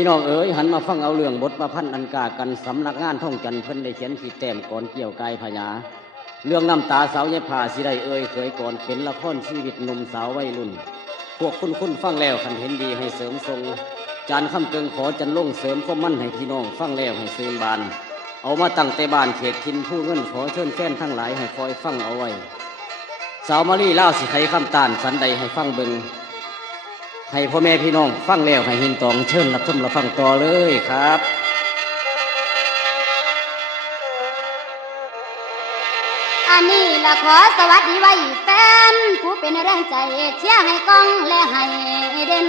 พี่น้องเอ๋ยหันมาฟังเอาเรื่องบทประพันธ์อันกากันสำนักงานท่องจันเพิ่นได้เขียนขีดแต้มก่อนเกี่ยวกายพญาเรื่องน้ำตาสาวเยผาสิได้เอ่ยเคยก่อนเป็นละครชีวิตหนุ่มสาววัยรุ่น พวกคุณคุณฟังแล้วคันเห็นดีให้เสริมทรง จานคำเกิงขอจันลงเสริมข้อมั่นให้พี่น้องฟังแล้วให้ซื่นบาน เอามาตั้งแต่บ้านเขตทินผู้เงินขอเชิญแฟนทั้งหลายให้คอยฟังเอาไว้ สาวมารีเล่าสิไขคำตานสันใดให้ฟังเบิง ให้พ่อแม่พี่น้องฟังแล้วให้หินตองเชิญรับชมรับฟังต่อเลยครับอันนี้ละขอสวัสดีไว้แฟนผู้เป็นแรงใจเชียร์ให้กองและให้เด่น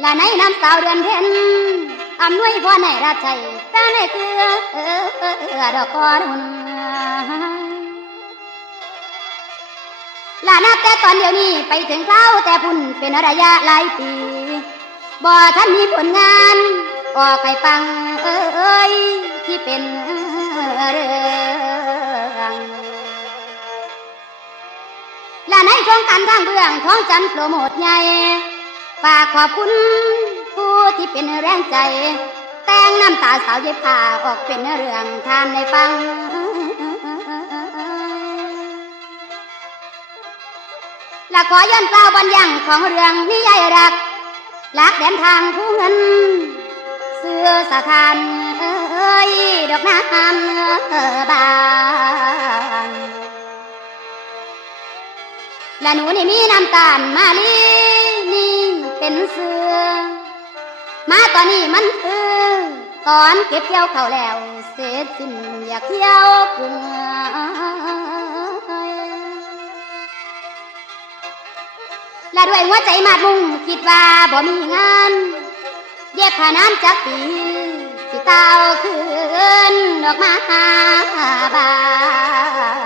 และในน้ำสาวเดือนเพ็ญอำนวยพรในราชัยแต่ในเกลือเออเออเออดอกกอนุน ลานับแต่ตอนเดียวนี้ไปถึงคราแต่พุ่นเป็นระยะหลายปี บ่ท่านมีผลงาน ออกให้ฟังเอ้ยที่เป็นเรื่องละในโครงการทางเบื้องของจันโปรโมทใหญ่ฝากขอบคุณผู้ที่เป็นแรงใจ แต่งน้ำตาสาวเย็บผ้าออกเป็นเรื่องทานในฟัง และขอย้อนกล่าวบรรยังของเรื่องนิยายรักลักแดนทางผู้เงิน เสื้อสถานเอ้ยดอกน้ำบานและหนูนี่มีน้ำตาลมาลีนี่เป็นเสือมาตอนนี้มันคือตอนเก็บเกี่ยวเขาแล้ว เสร็จสิ้นอยากเที่ยวกรุง วยหัวใจมาดมุ่งคิดว่าบ่มีงานเย็บผ้านานจักปีสิเต้าคืนดอกมาหาบา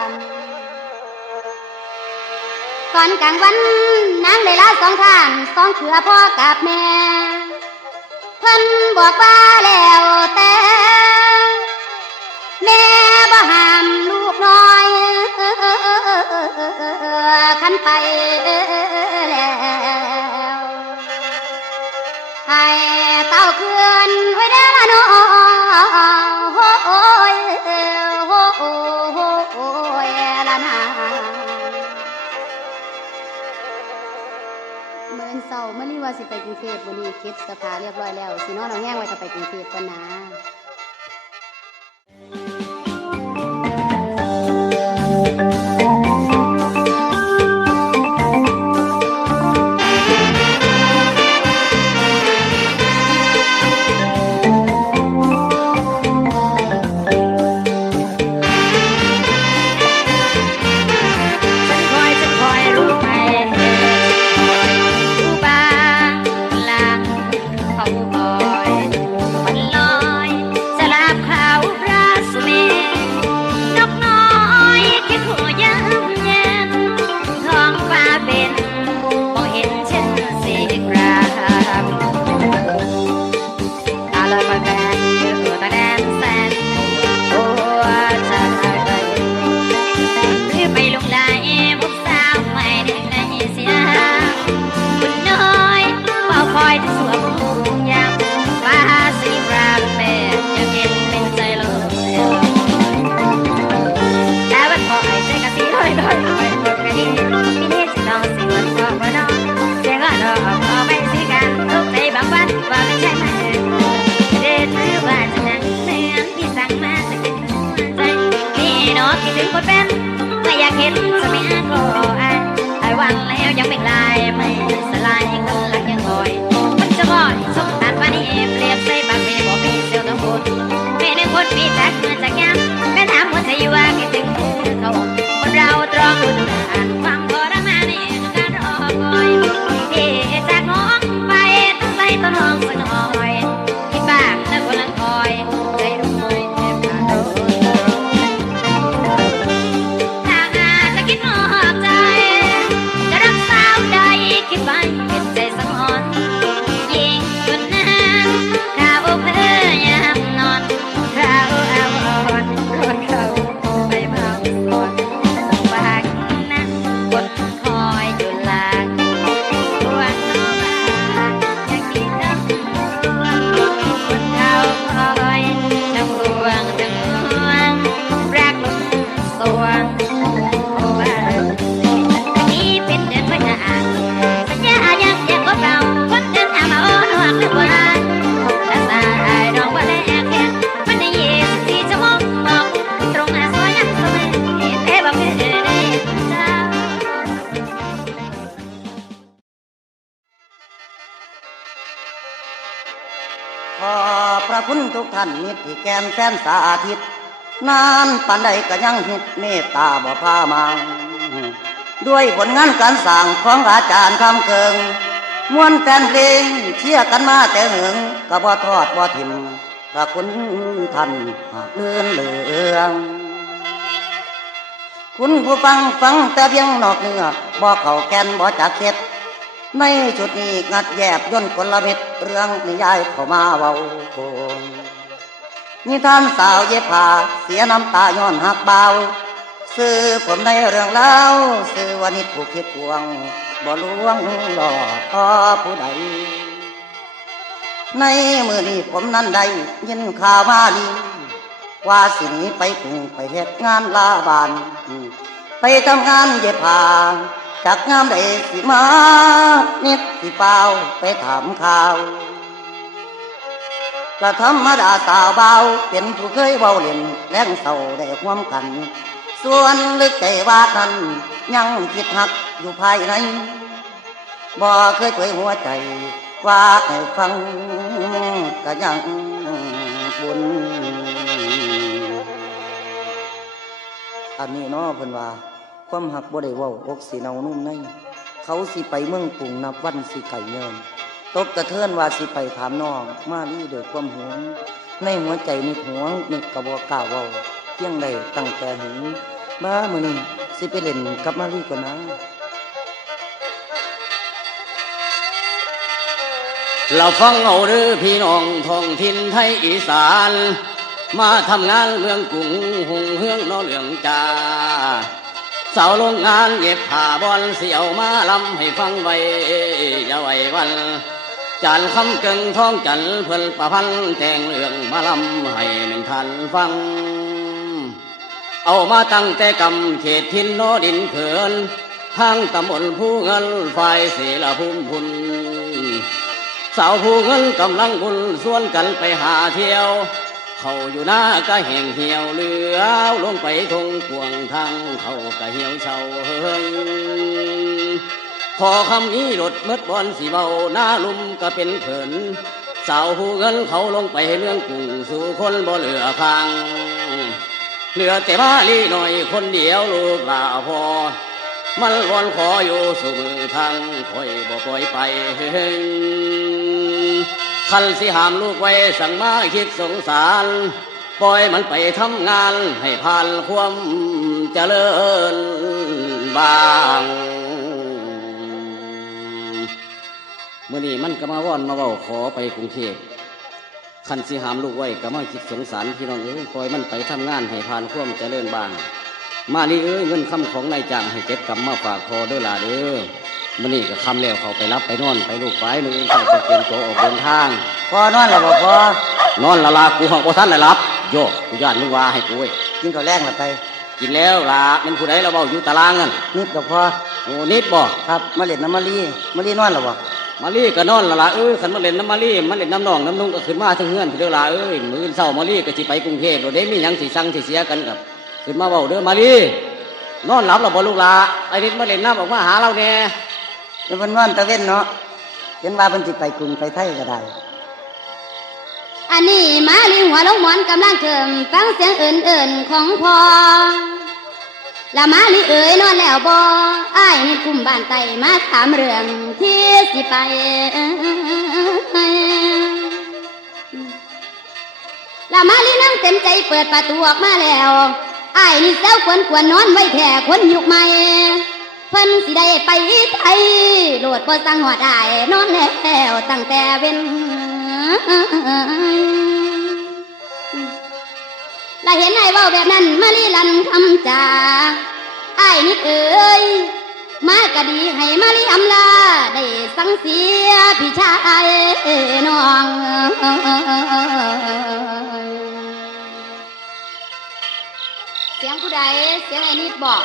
นตอนกลางวันนางได้ลาสองทานสองเถือพ่อกับแม่เพิ่นบอกว่าแล้วแต่ แม่บ่ห้ามลูกน้อย ขันไปแล้วให้เต้าคืนไว้เด้อละน้องโอ้ยโอ้โอ้ยละนาเมื่อเศร้าเมื่อนี้ว่าสิไปกรุงเทพวันนี้คิดสภาเรียบร้อยแล้วสินอนเอาแห้งไว้ถ้าไปกรุงเทพกันนะ จะเป็นลายไม่ คุณทุกท่านมิตรที่แกนแฟนสาธิตนานปานใดก็ยังหิตเมตตาบ่พามังด้วยผลงานการสร้างของอาจารย์คำเกิงมวนแฟนเพลงเชียร์กันมาแต่เหิงก็บ่ทอดบ่ทิมพระคุณท่านหากเลื่อนเหลือง คุณผู้ฟังฟังแต่เพียงนอกเนื้อบ่เข้าแกนบ่จักเข็ด ในจุดนี้งัดแยบย่นคนละเม็ดเรื่องนิยายเข้ามาเว้าโคงนิทานสาวเย็บผ้าเสียน้ำตาย้อนหักเบาซื้อผมในเรื่องเล่าซื้อวานิดผูกคิดพวงบ่ลวงหลอกต่อผู้ใด ในมือนี้ผมนั้นได้ยินข่าวมาลีว่าสินีไปกรุงไปเหตุงานลาบาน ไปทำงานเย็บผ้า จากงามใดสิมานิดสิเปล่าไปถามข่าวกระธรรมดาสาวเบาเป็นผู้เคยเบาเล่นแรงเศร้าได้ความกัน ส่วนลึกใจว่านั้นยังคิดหักอยู่ภายในบ่เคยเผยหัวใจว่าให้ฟังก็ยังบุญอันนี้เนาะเพิ่นว่า ความหักบ่ได้เว้าอกสิเนานุ่มใน เขาสิไปเมืองกรุงนับวันสิไก่เยินตบกระเทือนว่าสิไปถามน้องมาลีโดวยความหวง ในหัวใจนิดหวงนิดกระบอกกล้าเว้าเพียงใดตั้งแต่หึงมามือนี้สิไปเล่นกับมาลี่ก่อนนะเราฟังเอาเด้อพี่น้องท้องถิ่นไทยอีสาน มาทำงานเมืองกรุงหงเฮืองนอเหลืองจ้า สาวโรงงานเย็บผ้าบอลเสี่ยวมาลำให้ฟังไว้อย่าไว้วันจานคำเกิงท้องจันเพิ่นประพันแต่งเรื่องมาลำให้แม่นทันฟัง เอามาตั้งแต่กำเขตทินโนดินเขินทางตำบลผู้เงินฝ่ายเสลภูมิพุนสาวผู้เงินกำลังบุญส่วนกันไปหาเที่ยว เขาอยู่หน้าก็แห่งเหี่ยวเหลือลงไปทงกวงทางเขาก็เหี่ยวเฉาเฮิงพอคำนี้รถมดบอลสีเบาหน้าลุมก็เป็นเขิน สาวผู้เงินเขาลงไปเมืองกรุงสู่คนบ่เหลือคางเหลือแต่มาลีหน่อยคนเดียวลูกลาพอ มันวอนขออยู่สู่มือทางคอยบ่ปล่อยไปเฮ้ คันสิหามลูกไว้สั่งมาคิดสงสาร ปล่อยมันไปทำงานให้ผ่านความเจริญบางเมื่อนี้มันก็มาว่อนมาเว้าขอไปกรุงเทพคันสิหามลูกไว้ก็มาคิดสงสารพี่น้องเอ้ยปล่อยมันไปทำงานให้ผ่านความเจริญบางมานี่เอ้ยเงินคำของนายจ้างให้เก็บกำมาฝากคอเด้อล่ะเด้อ มื่อนี้ก็คำแล้วเขาไปรับไปนอนไปลูกไปมืออื่นเขาจะเตรียมตัวออกเดินทาง พอนอนแล้วบ่พอนอนละลากูห้องโอท่านได้รับ โยกกูย่านมึงว่าให้กูเว้ยกินข้าวแรงละไป กินแล้วล่ะมันผู้ใดเราเบาอยู่ตารางนั่นนิดก็พอโอ้นิดบ่ครับมาเล่นน้ำมาลีมาลีนอนแล้วบ่มาลี่ก็นอนละละเอ้ยขันมาเล่นน้ำมาลี่มันเล่นน้ำนองน้ำนุ่งก็ขึ้นมาทั้งเฮือนพี่เด้อล่ะเอ้ยมืออนเศร้ามาลี่ก็สิไปกรุงเทพโดยได้มีหยังสิสั่งสิเสียกันกับขึ้นมาเบาเด้อมาลี่นอนหลับหลับบ่ลูกหลาไอ้นิดมาเล่นน้ำออกมาหาเราแน่ แล้วเพิ่นนอนตะเว้นเนาะเห็นว่าเพิ่นสิไปกรุงไปไทยก็ได้ อันนี้มาลิงหัวลงหมอนกำลังเคิมฟังเสียงเอิ่นๆของพ่อละมาลิเอ๋ยนอนแล้วบ่อ้ายนี่คุมบ้านไตมาถามเรื่องที่สิไปละมาลีนั่งเต็มใจเปิดประตูออกมาแล้วอ้ายนี่เจ้าควรควรนอนไว้แท่คนยุคใหม่ เพิ่นสิได้ไปไทยโหลดบ่สั่งหอดอ้นอนแล้วตั้งแต่เว้นและเห็นไอ้เว้าแบบนั้นมาลีลันคำจาไอ้นิดเอ๋ยมาก็ดีให้มาลีอำลาได้สังเสียพี่ชายน้องเสียงผู้ใดเสียงไอ้นิดบอก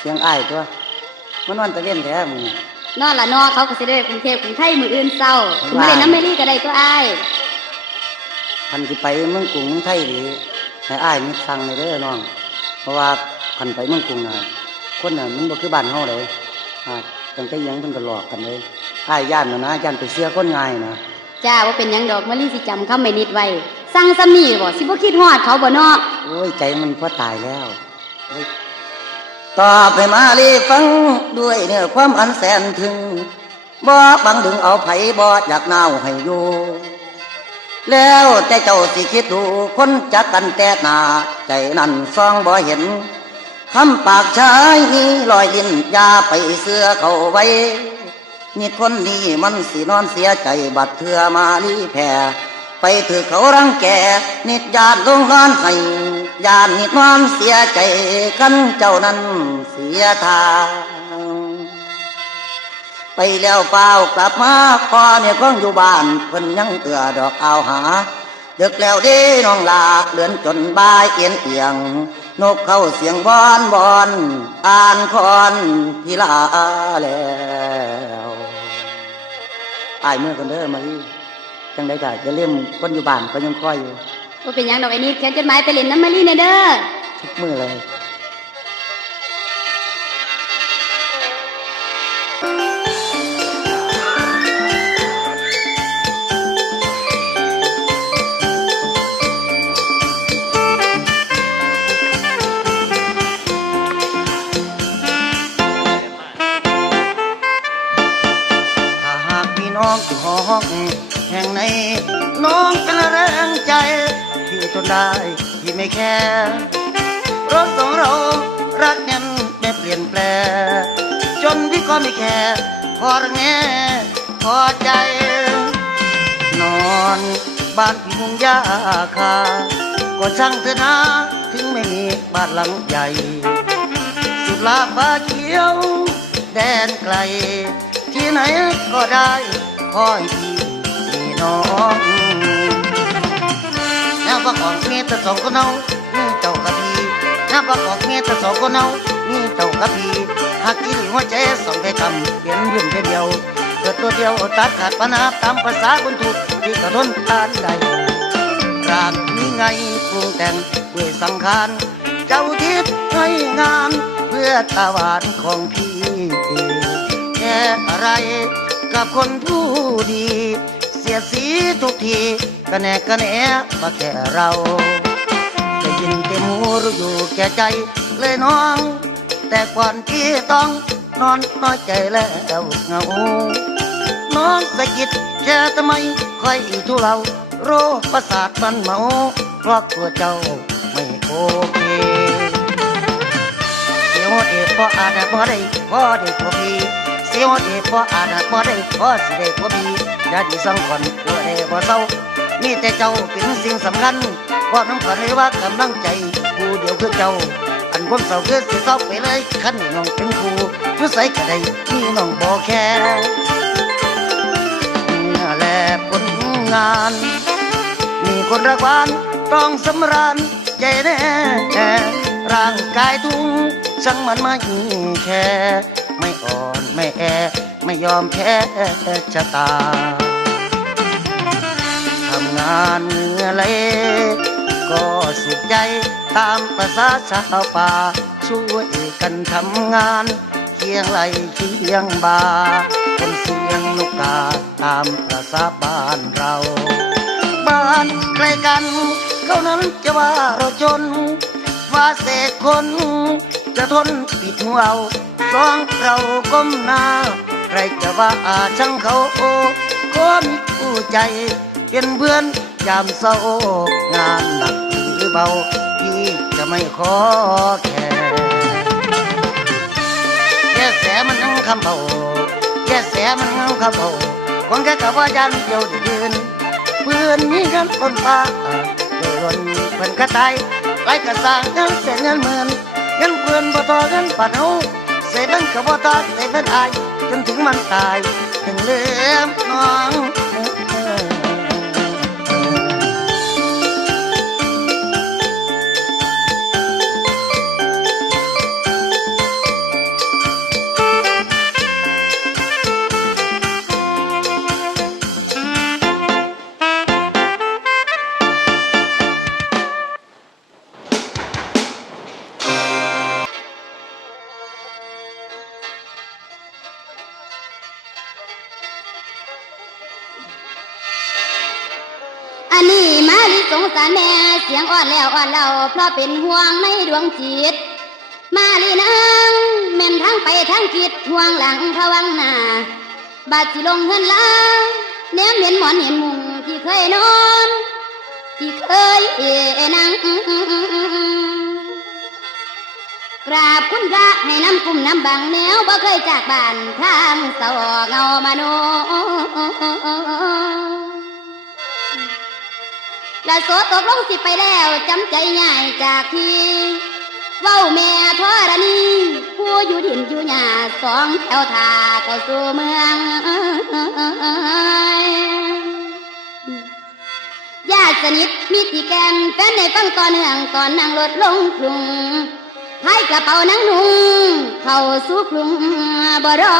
เสียงไอ้ตัว มานอนตะเว้นแท้มึงนอนละนอเขาก็สิได้ไปกรุงเทพกรุงไทยมืออื่นเศร้าถึงว่าไม่ได้น้ำเมลี่ก็ได้ก็อ้ายคันสิไปเมืองกรุงเมืองไทยหรือให้อ้ายมีฟังในเด้อน้อง เพราะว่าคันไปเมืองกรุงน่ะคนน่ะมันบ่คือบ้านเฮาเลยอ่าตั้งแต่ยังเพิ่นก็หลอกกันเลยอ้ายย่านน่ะนะย่านไปเชื่อคนง่ายนะจ้าว่าเป็นหยังดอกมะลิสิจำคำไม่นิดไว้สั่งซ้ำนี่บ่สิบ่คิดฮอดเขาบ่เนาะโอ้ยใจมันพอตายแล้วเฮ้ย ต่อไปมาลีฟังด้วยเนื้อความอันแสนถึงบ่บังดึงเอาไผบ่อยากนาวให้อยู่แล้วแต่เจ้าสิคิดดูคนจักกันแต่หนาใจนั่นซองบ่เห็นคำปากชายนี่ลอยลินยาไปเสื้อเขาไว้นี่คนนี้มันสินอนเสียใจบัดเถื่อมาลีแผ่ไปถือเขารังแกนิดยานลงนอนให้ ยานนิดนอนเสียใจกันเจ้านั้นเสียทางไปแล้วเฝ้ากลับมาพอเนี่ยของอยู่บ้านเพิ่นยังเอือดอกเอาหาดึกแล้วเด้น้องลาเลือนจนบายเอียนเอียง นกเข้าเสียงบอนบอนอ่านคอนพิลาแล้วอายเมื่อคนเด้อมาจังได้ก็จะเล่มคนอยู่บ้านก็ยังคอยอยู่ ว่าเป็นยังดอกไอ้นี่เขียนจดหมายไปเล่นน้ำมะลิแน่เด้อทุกมือเลย ช่างเถอะนะถึงไม่มีบ้านหลังใหญ่ สุดลาฟ้าเขียว แดนไกล ที่ไหนก็ได้ขอให้พี่มีน้องแล้วประกอบเมียแต่สองคนเอานี่เจ้ากับพี่แล้วประกอบเมียแต่สองคนเอานี่เจ้ากับพี่หากที่หัวใจสองไปกำเปลี่ยนยืนเดียวเกิดตัวเดียวตัดขาดปัญหาตามภาษาคนทุกที่กระทนทานใดร่างนี้ไง ปรุงแต่งด้วยสังขาร เจ้าทิพย์ให้งานเพื่อตาหวานของพี่แค่อะไรกับคนผู้ดี เสียสีทุกทีกระแนกระแหนมาแค่เราได้ยินเต็มหูรู้อยู่แก่ใจเลยน้อง แต่ก่อนที่ต้องนอนน้อยใจแล้วเงาน้องสะกิดแค่ทำไมค่อยทุเราโรคประสาทมันเมา เพราะตัวเจ้าไม่โอเคเสียวเอกพออาจพอได้พอได้พอพีเสียวเอกพออาจพอได้พอสิได้พอพีอย่าที่สังคนตัวได้พอเศร้ามีแต่เจ้าเป็นสิ่งสำคัญเพราะน้ำขวัญเลยว่ากำลังใจผู้เดียวคือเจ้าอันความเศร้าคือสิเศร้าไปเลยขันน้องเป็นครูอยู่ใส่กระไดมีน้องบ่แค่แลผลงาน มีคนรักหวาน ต้องสำราญใจแน่ร่างกายทุ่งช่างมันไม่แค่ไม่อ่อนไม่แอ ไม่ยอมแพ้ชะตาทำงานเหนื่อยเลยก็สุขใจตามภาษาชาวป่า ช่วยกันทำงานเคียงไหลเคียงบาคนเสียงนกกาตามภาษาบ้านเรา บ้านใกล้กัน เขานั้นจะว่าเราจน ว่าเศษคน จะทนปิดหัวเอาสองเราก้มหน้า ใครจะว่าอาช่างเขาโอ้ก็มีผู้ใจ เป็นเพื่อนยามเศร้างานหนักหรือเบา พี่จะไม่ขอแค่แค่แสมันยังคำเบาแค่แสมันยังคำเบาคนแค่กับว่ายันเดียวได้ยืนเพื่อนมีกันคนฟ้า โดยล้นเพื่นกระตายไรกระสร้างเงินเสียเงินหมื่นเงินเพื่อนบ่ต่อเงินปัดเอาเสียเงินกับบ่ตายเสียเป็นอายจนถึงมันตายถึงเลือมน้อง สียงอ่อนแล้วอ่อนเล่าเพราะเป็นห่วงในดวงจิต มาลีนางแม่นทั้งไปทั้งคิดห่วงหลังพะวังหน้าบาดสิลงเฮือนลางแนมเหม็นหมอนเห็นมุงที่เคยนอน ที่เคยเอนังกราบคุณพระให้น้ำกุมน้ำบังแนวบ่เคยจากบ้านทางเสาเงามาโน ละโสตกลงสิไปแล้วจำใจง่ายจากที่เว้าแม่ทอรณีผู้อยู่ดินอยู่หญ้าสองแถวทาเข้าสู่เมืองญาติสนิทมิตรแกมแฟนในฟังต่อเนื่องตอนนั่งรถลงกรุงพายกระเป๋านังนุ่งเข้าสู่กรุงบรอ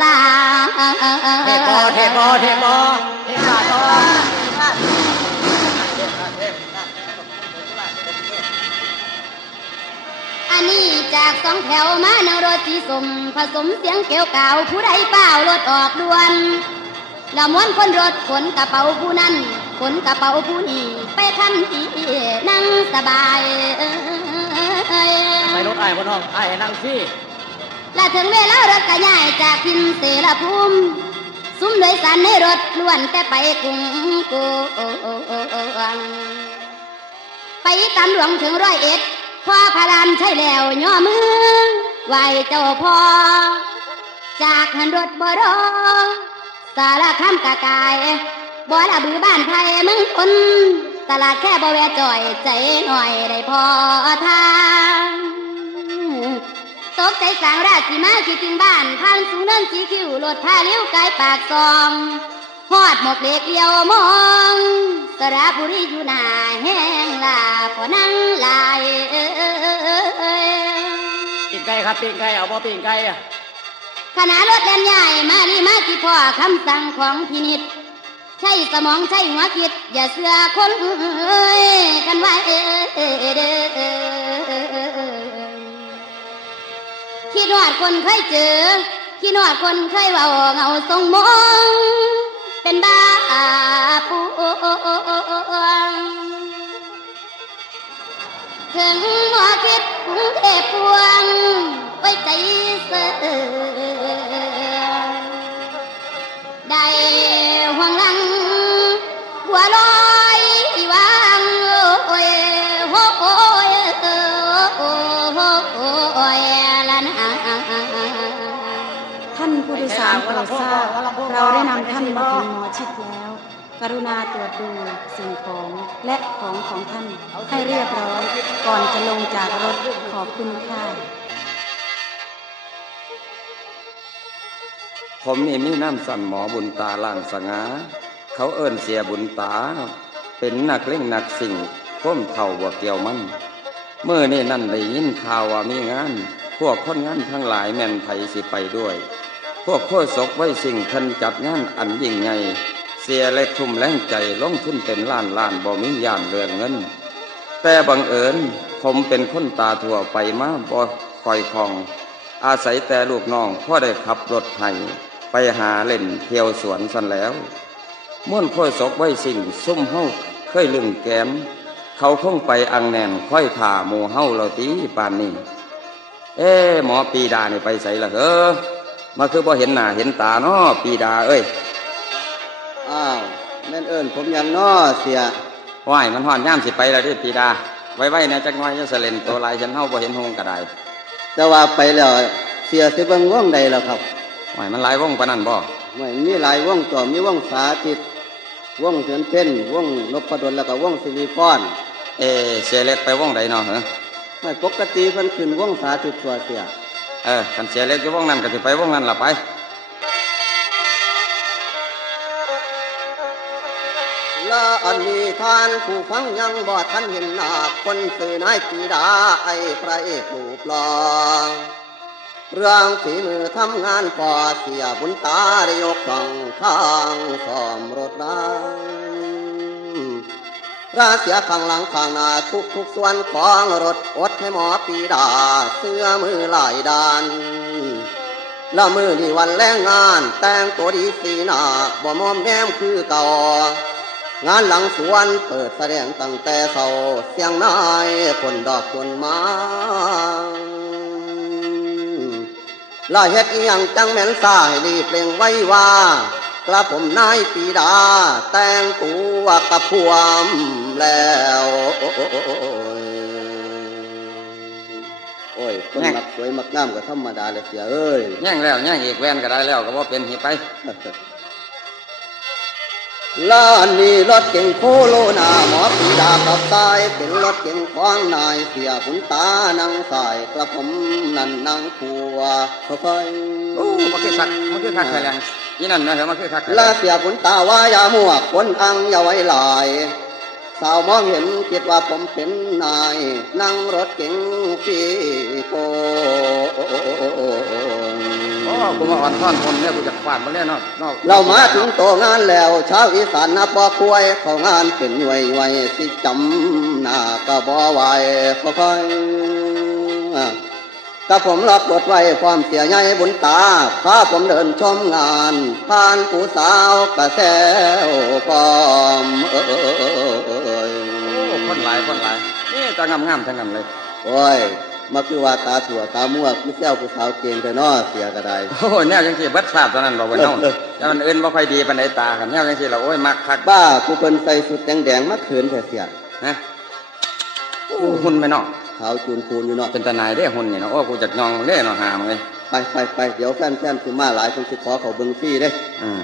สาเทพอเทพอเทพอเทพา ออันนี้จากสองแถวมานั่งรถสีสม ผสมเสียงเกลียวกล่าวผู้ใดเปล่ารถออกด่วนแล้วม้วนคนรถขนกระเป๋าผู้นั้นขนกระเป๋าผู้นี้ไปคันที่นั่งสบายไปรถไอ้พ่อน้องไอ้นั่งซี่และถึงเวลารถก็ย้ายจากทินเสรภูมิซุ้มโดยสารในรถล้วนแต่ไปกรุงโกงไปตามหลวงถึงร้อยเอ็ด พ่อพารานใช่แล้วย่อมือไหวเจ้าพ่อ จากหันรถบ่รอสารคามกะกายบ่ละบือบ้านไทยมึงคนตลาดแค่บ่แวจ่อยใจหน่อยได้พอทางตกใจสางราชสีมาคิดถึงบ้านผ่านสูงเนินสีคิ้วรถพาเลี้ยวไกลปากซอง หอดหมกเด็กเดียวมอง สระบุรีอยู่หน้าแห้งลาพอนั่งลายเอ้ยปิ้งไก่ครับปิ้งไก่เอาบ่ปิ้งไก่อะขณะรถเล่นใหญ่มาลีมาที่พ่อคำสั่งของพินิษใช้สมองใช้หัวคิด อย่าเสือคนเอ้ยกันไว้เด้อคิดหอดคนเคยเจอคิดหอดคนเคยเว่าเงาทรงมอง เป็นบ้าปวงถึงหมอคิดกรุงเทพปวงไว้ใจเสือได้ห่วงลังหัวลอยวางโอ้ยโอ้โอ้ยโอ้โอ้โอ้ยละนะท่านผู้โดยสารโปรดทราบเราได้นำท่านมาถึง รุณาตรวจดูสิ่งของและของของท่านให้เรียบร้อยก่อนจะลงจากรถขอบคุณค่ะผมนี่มีน้ำสั่นหมอบุญตาล่างสงาเขาเอิ้นเสียบุญตา เป็นนักเล่งนักสิ่งพ้มเท่าบ่เกี่ยวมันเมื่อนี่นั่นได้ยินข่าวว่ามีงาน พวกคนงานทั้งหลายแม่นไผสิไปด้วย พวกโคศกไว้สิ่งท่านจัดงานอันยิ่งใหญ่ เสียเล็กทุ่มแรงใจลงทุนเป็นล้านล้านบ่มีย่านเรื่องเงิน แต่บังเอิญผมเป็นคนตาทั่วไปมาบ่คอยคอง อาศัยแต่ลูกน้องพ่อได้ขับรถให้ไปหาเล่นเที่ยวสวนสันแล้วม่วนค่อยศกไว้สิ่งซุ่มเฮาเคยลึงแกมเขาคงไปอังแนนค่อยถ่าหมูเฮาเราตีปานนี้ เอ๊หมอปีดาเนี่ไปใส่ละเฮ้อมาคือบ่เห็นหน้าเห็นตาเนาะปีดาเอ้ย อ้าวแม่นเอิญผมยังน้อเสียว่ายมันห่อนย่ามสิไปแล้วเดิปีดา ไว้ไว้ๆแหนะจักหน้อยจะเสลนตัวลายฉันเฮาบ่เห็นหงกระไดแต่ว่าไปแล้วเสียสิเบิ่งว่องใดแล้วครับว่ายมันหลายวงปานนั้นบ่ไม่มีหลายว่องต่อมีว่องสาธิตว่องเสือนเพ่นว่องนพดลแล้วก็ว่องสิริพรเอะเสียเล็กไปวงใดเนาะเหรอไม่ปกติเพิ่นขึ้นว่องสาธิตตัวเสียเออกันเสียเล็กอยู่วงนั้นก็สิไปวงนั้นล่ะไป ละอันนี้ทานผู้ฟังยังบ่ทันเห็นหน้าคนสื่อนายปีดาไอ้พระเอกรูปล่อเรื่องฝีมือทำงานพอเสียบุญตาได้ยกช่องทางซ่อมรถได้ราเสียข้างหลังข้างหน้าทุกทุกส่วนของรถอดให้หมอปีดาเสื้อมือหลายดานละมือนี่วันแรงงาน แต่งตัวดีสีหน้าบ่มอมแนมคือเก่า งานหลังสวนเปิดแสดงตั้งแต่เสาเสียงนายคนดอกจนมาลาเฮ็ดอีหยังจังแม่นสายรีบเปล่งไว้ว่ากระผมนายปีดา แต่งตัวกับพวมแล้วโอ้ยโอ้ยคนมักสวยมักงามก็ธรรมดาเลยเสียเอ้ยแย่งแล้วแย่งอีกแวนก็ได้แล้วก็ว่าเป็นหิไป ล้านนี้รถเก่งโคโลนาหมอปีดากับตายเป็นรถเก่งคว้างนายเสียขุนตานังสายกระผมนั่นนังผัวค่อยโอ้มาคือสักมาคือคักไทยแลนด์นี่นั่นนะเหรอมาคือคักไทยแลลาเสียขุนตาว่ายามั่วคนอังอย่าไว้หลาย สาวมองเห็นคิดว่าผมเป็นนาย นั่งรถเก่งฟีโก กูมาอ่อนท่อนคนเนี่ยกูจะฟาดมาเล่นเนาะนอกเรามาถึงโตงานแล้วชาวอีสานนับบ่ควยเขางานเป็นย่วยย่วยสิจำหน้าก็บ่ไหวค่อยๆกับผมรับรถไว้ความเสียใหญ่บุญตาพาผมเดินชมงานผ่านผู้สาวกระแซวปอมเอ้ยโอ้คนหลายคนหลายนี่ตางามงามๆทั้งนั้นเลยโอ้ย มาคือว่าตาถั่วตามั่วคือแซวผู้สาวเกณฑ์ไปเนอเสียก็ได้โอ้แนวจังซี่เบิดทราบตอนนั้นบอกว่าเนาะแต่มันอื่นบ่ค่อยดีปานใดตากันแนวจังซี่เราโอ้ยมักคักบ้ากูเพิ่นใส่สุดแดงๆมาเขินแต่เสียนะโอ้หุ่นไปเนาะขาวจูนพูนอยู่เนาะเป็นตาหนายได้หุ่นนี่เนาะโอ้กูจักยองเล่เนาะหามเลยไปไปไปเดี๋ยวแฟนแฟนคือมาหลายคนสิขอเขาเบิ่งฟรีเด้ อืม